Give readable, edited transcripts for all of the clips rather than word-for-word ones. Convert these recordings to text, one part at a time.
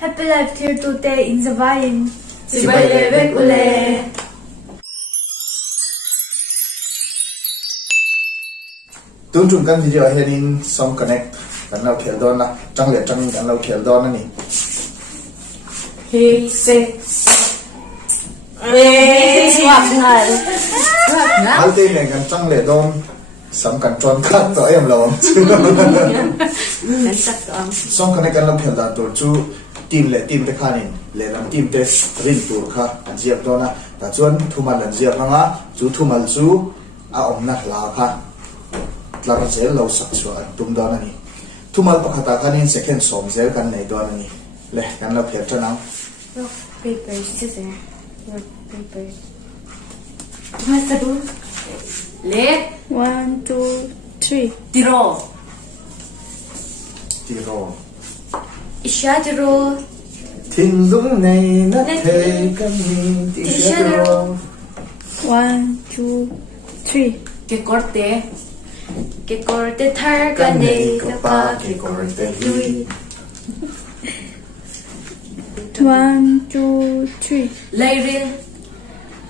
Happy life here today in the vine. Sibay bek ule. Tung chung kan video heading song connect kan lau khel don la chang le chang kan lau khel don ani. He say. Swap ngal. Hal te ne kan chang le don sam kan chon khat to em lo. Kan sak to ang. Song connect kan lau khel da tur chu team le team te khanin le lam team te rin tur kha an jiap dona ta chuan thumal an jiap hanga chu thumal chu a om na la kha tlar zel lo sak chu an tum don ani thumal pakhata khanin second som zel kan nei don ani le kan lau khel chanang Rock paper scissors. Rock paper. Masa tu. Let 1, 2, 3. tiro. tiro Isha tiro. Thinh dũng này nát thề căn nhìn tí xe rô 1, 2, 3. Que corte. Que corte thar căn kane này có ba kapa cái corte lui 1, 2, 3. Layril.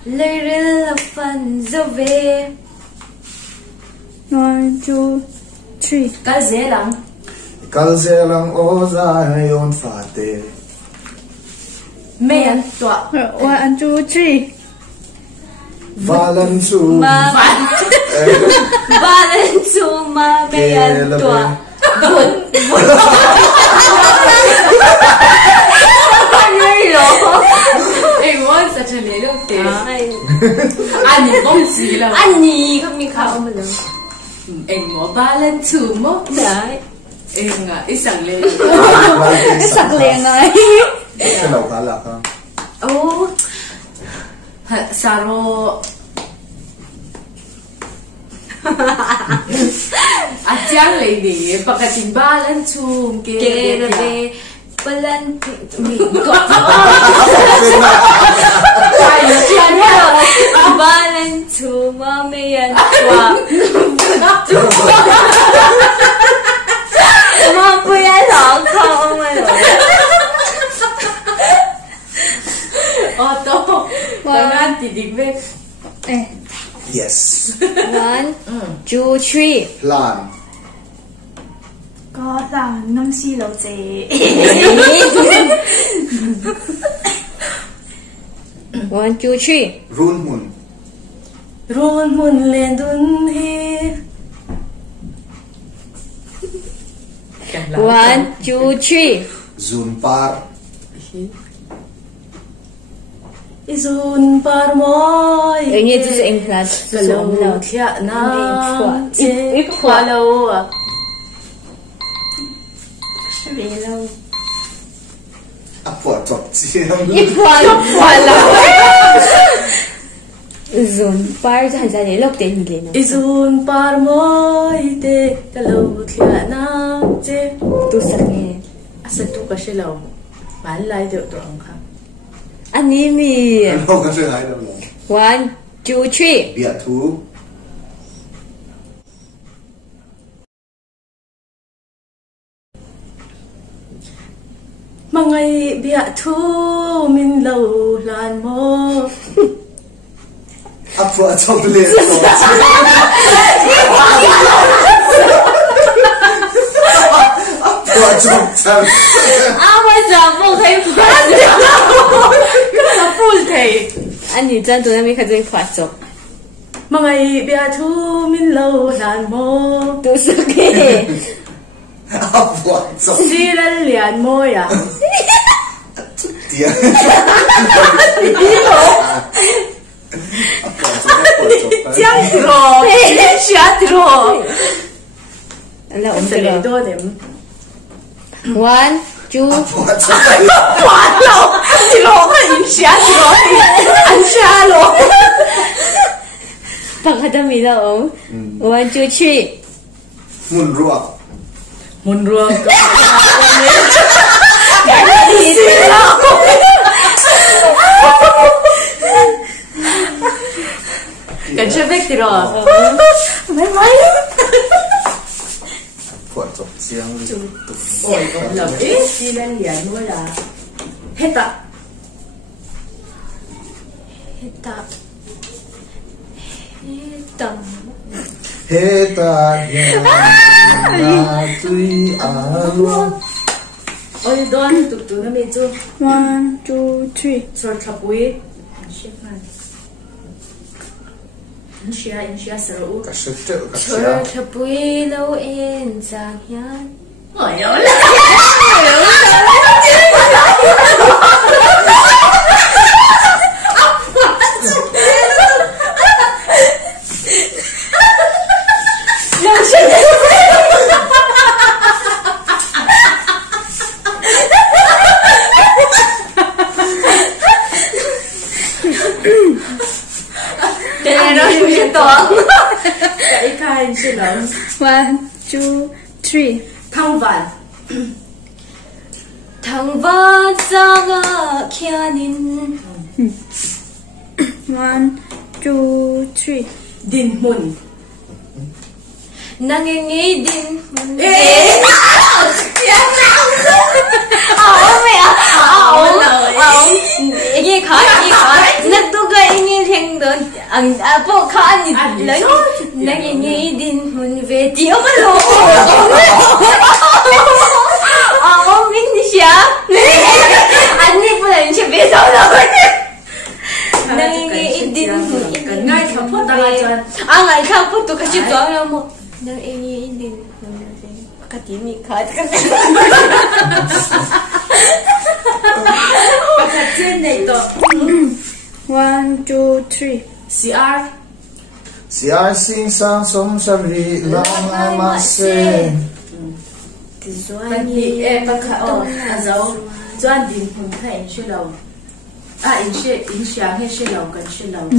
Layril la fan zove. 1, 2, 3. Kazelang. Kal xe lăng ô ra yon phá tê Mayan tua. 1, 2, 3. Và lần chú Ma Valentuma mayan tua. Bun. Hey, what's such a little thing? Anh không gì đâu. Ani kami khao mà lang. Anh mo balan tu mo. Đấy. Anh isang le. Sắc liền này. Cái đầu khá lạc không? Oh. Saro. Ajang lady, pagkating balan tu ke. Kerabe balan mi ko. Valentuma mayan tua. Mà bây giờ lỏng không mà Otto. Tangan tidig be. Yes 1, 2, 3. Plan Có là năm xí lâu chế. 1, 2, 3. Run mun Ron mun len dun he. 1, 2, 3. Zun par Izun par moy. Ở như tôi sẽ em là Lâu lâu kia na. Ít Khóa lâu à. Vì lâu áp phở chọc chiêm ít quá lâu dùng par cho hành ra để lộc tiền gì nữa Izun par moy te. Lâu kia na. Che. tôi sợ nghe Asa tu kasi lâu. Mahal lai do to ang ka. anh em mi không có sự hay đâu 1, 2, 3. bịa thú Mangay biya thu min lâu lan mo. áp phở chọc liền áp phở chọc chân Bây giờ vô thấy phát. Nó full thầy. anh nhìn chân tôi em khá dễ phát chọc Mangay biya thu min lâu lan mo. tôi sợ nghe áp phở chọc Silan lian mo ya. tía áp phở chọc Giang tro. Siya tro. anh là ông Sa tôi lệ rồi đô điểm. 1, 2. áp phở chọc Quá lâu. Tro ka yung siya tro. Ang siya lo. Pagkadami na ông 1, 2, 3. mun ruột Mun ruang. Kan siya vek tro. May phở chọc chiêm Ôi, lâu ít. Silan lian mo ya. Heta. Heta na tui alua. Ôi đoan tụt tụt nó mê chú. 1, 2, 3. Sor trapui. Shit man. Inshia saru. Kasete Sor kasia. trapui lâu en sang hian. Ôi ôi. Cái khai xin lỗi. 1, 2, 3. Thăng vạn. Thằng vợ sang kia nín. 1, 2, 3. Din mun. Nang ngay din. Ê. Nghe khó. Nang tu cái nghe thành đơn. Bộ khó nhỉ. Nang ngay din mun về tiêu mà lộ. Mình xả. Anh đi phụ nữ chỉ biết sao đâu. Nang ngay din mun. Cần ngay theo phút ta lại cho. Ngay theo phút tôi kasi doang na mo. Nang ngay din. Katimi ka. Baka trên này to. 1, 2, 3. CR. Siar sing sang som sabri long amase. Bak ni baka oh azau. Doan din mun khai in lâu. In shia he shi lâu kan shi lâu.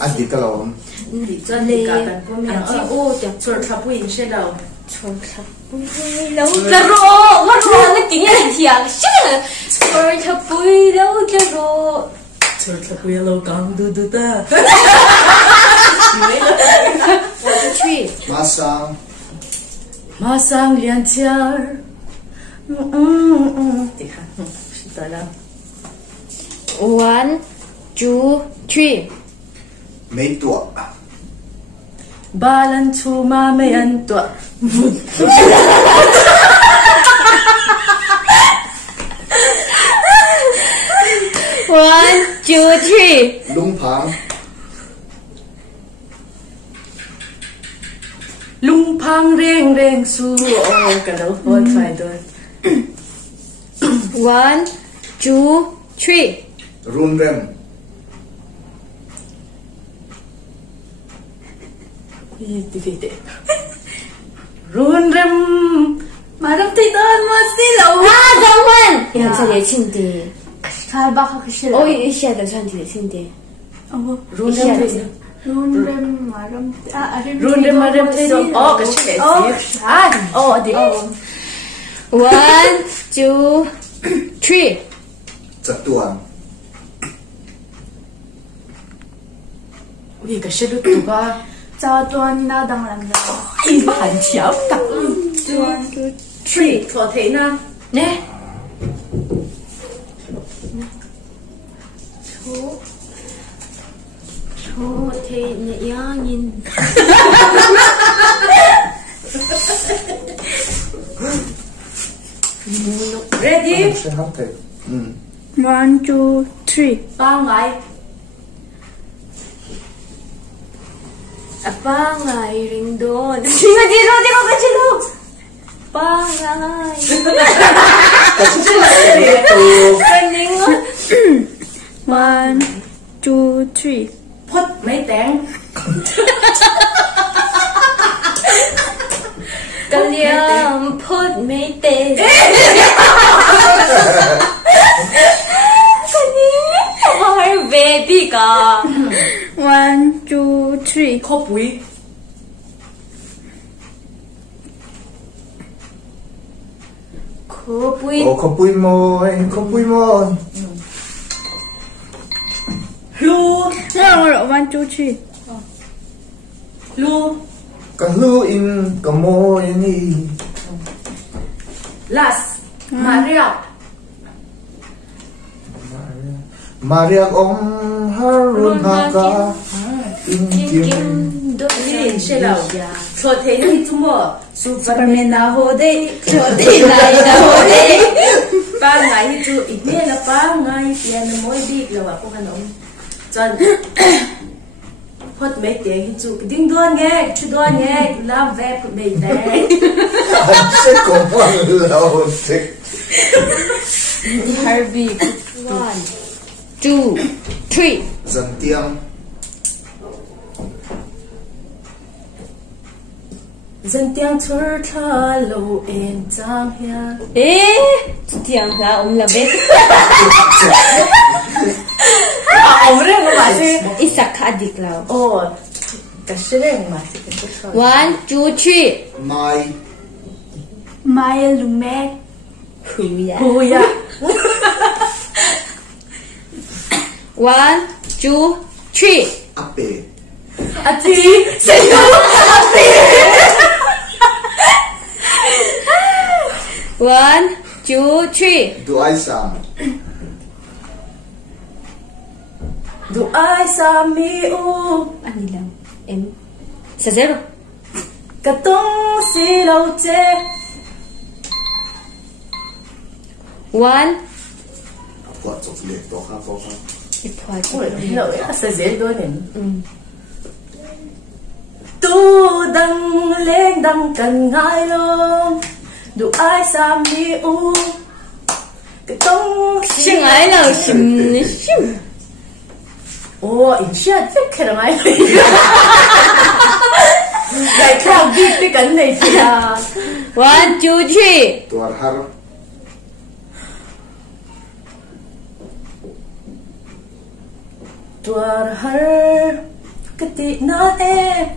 Adi kalawam. Đi doan đi cả kan ko mi ang Ô, chẳng sor trapui in shi lâu. trông thật. Lâu cái rô, nó tiếng là thiang. Rồi thật bùi lâu cái rô. Sor trapui lâu gang du du ta. 3. Masang. Masang lian tiar. Đi ha. Shi ta la. 1, 2, 3. Mấy tuổi. Balan chu ma me an tua. 1, 2, 3. Lung phang. Lung phang reng reng su. Oh, cái đầu phơi phải rồi. 1, 2, 3. Run rem. Đi. Run rem. Mà đâm thấy đơn mà xí lâu. 잠깐만. 야, 저 예친데. Khai bác cái xí lâu. 어, 이 시야도 저한테 예친데. Run rem thấy. Run rem 마름. Run rem mà đâm thấy đơn. Oh, cái xí lâu. Oh, đi. 1, 2, 3. Chặt tuang. Ui, cái xí lúc tụ ba. Cha tuan na đang làm gì? Im hẳn chéo cả. 1, 2, 3. Thọ thế na. Nè. Chỗ thế nhẹ nhàng. Ready? Sẽ hát thầy. 1, 2, 3. Ba ngày. Apa ngai ring don. Singa diro ka chilo. Pa ngai. Kaning. 1, 2, 3. Phút mấy tảng. Kaliam put me te. Kaning. Baby ka. 1, 2, 3. Khó bụi. Khó bụi. Ô, có bụi môi, có bụi môi. Lu. 1, 2, 3. Lu. Ka lu in ka môi ni. Las. Maria. Mariak om harun haka in kim in she lo cho thế thì chúng mo Superman na ho day cho thế Này là hồ đi. ba ngày thì chú ít nghe là ba ngày piano mỗi đi là bảo cô hắn ông chọn hot mấy tiếng thì chú đinh đoan nghe chú đoan nghe làm về của mình đấy anh sẽ không bao lâu thế Harvey. 1, 2, 3. dân tiếng dân tiếng thơ thơ lâu em trang hia Ê, tiếng là ông là biết. ông đấy mà mà chứ Isaac adik lao. ồ cái sự đấy mà 1, 2, 3. mai lume Huya. huya 1, 2, 3. ape ati seyo ati 1, 2, 3. duai sam du ai sa mi u Ani lang. Em. Sa zero. ka tong si lâu che 1. quạt chụp liệt to khá khó khăn Ipwa. ôi lâu ấy sa dễ đôi nè tu đăng lên đăng cần ngay luôn du ai sa mi u ka tong Sing ai lao sim sim. 오, 인시야 특혜랑 알고 나 그냥 빅빅 갔네, 진짜. 1, 2, 3. tuar har 두알할 그때 나에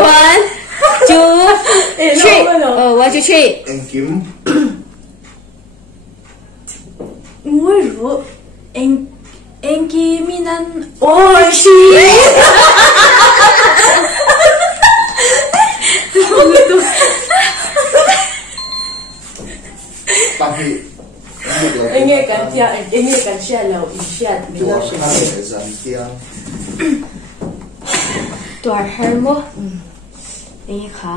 One, two, three. Oh, 1, 2, 3. anh kiếm 뭐로 앵기미난 오시 pahi 앵게 간티야 앵게 간시알로 인시야 tuar 미노시 har để dân tiếng Tuar her mo. Ini kha.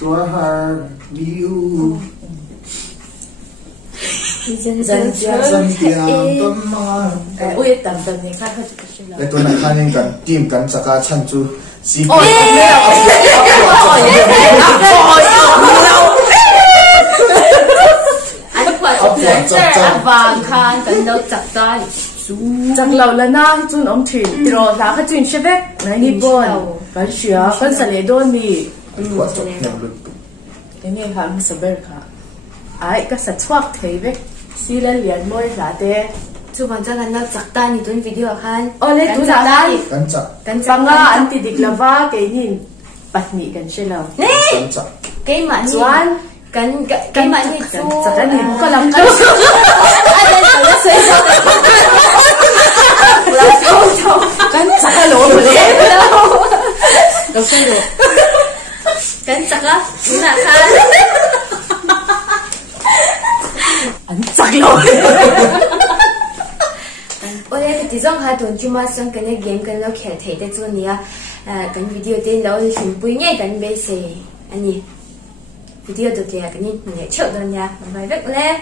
tuar har liu Dân dân dân tiếng tâm ma 오예 담담네 카카지 카실라 lấy tuần này khai nên cần tìm cần saka chân chu si vàng khan cần đâu chặt tay. chẳng lâu là na chun ông thuyền rồi là cái chuyện xe vét này đi bon cái sữa cái sợi lê đôn đi quạt chụp nem luôn cái này hàng sờ bơ cả ai cái sợi thoát thấy vét xí lên liền môi là thế Chú bạn cho cần đâu chặt tay thì tuần video khan. ô lấy túi nào đây cần chặt Cần bằng nga anh thì địch là va cái nhìn bạch nhị cần xe lâu cần chặt cái mà như Doan cái mà như cần chặt cái nhìn có làm cái cần chặt cái lỗ rồi đấy đâu xem được. Cần chặt á, đúng là khan. anh chặt lỗ Ôi cái tí dòng hai tuần chú mà xong cái này game cái nó khéo thấy đấy chú nia. Cái video tên đó thì hình bùi nghe cái bây giờ anh video được kìa cái nhìn nhẹ chợ đâu nha. Bài viết lên.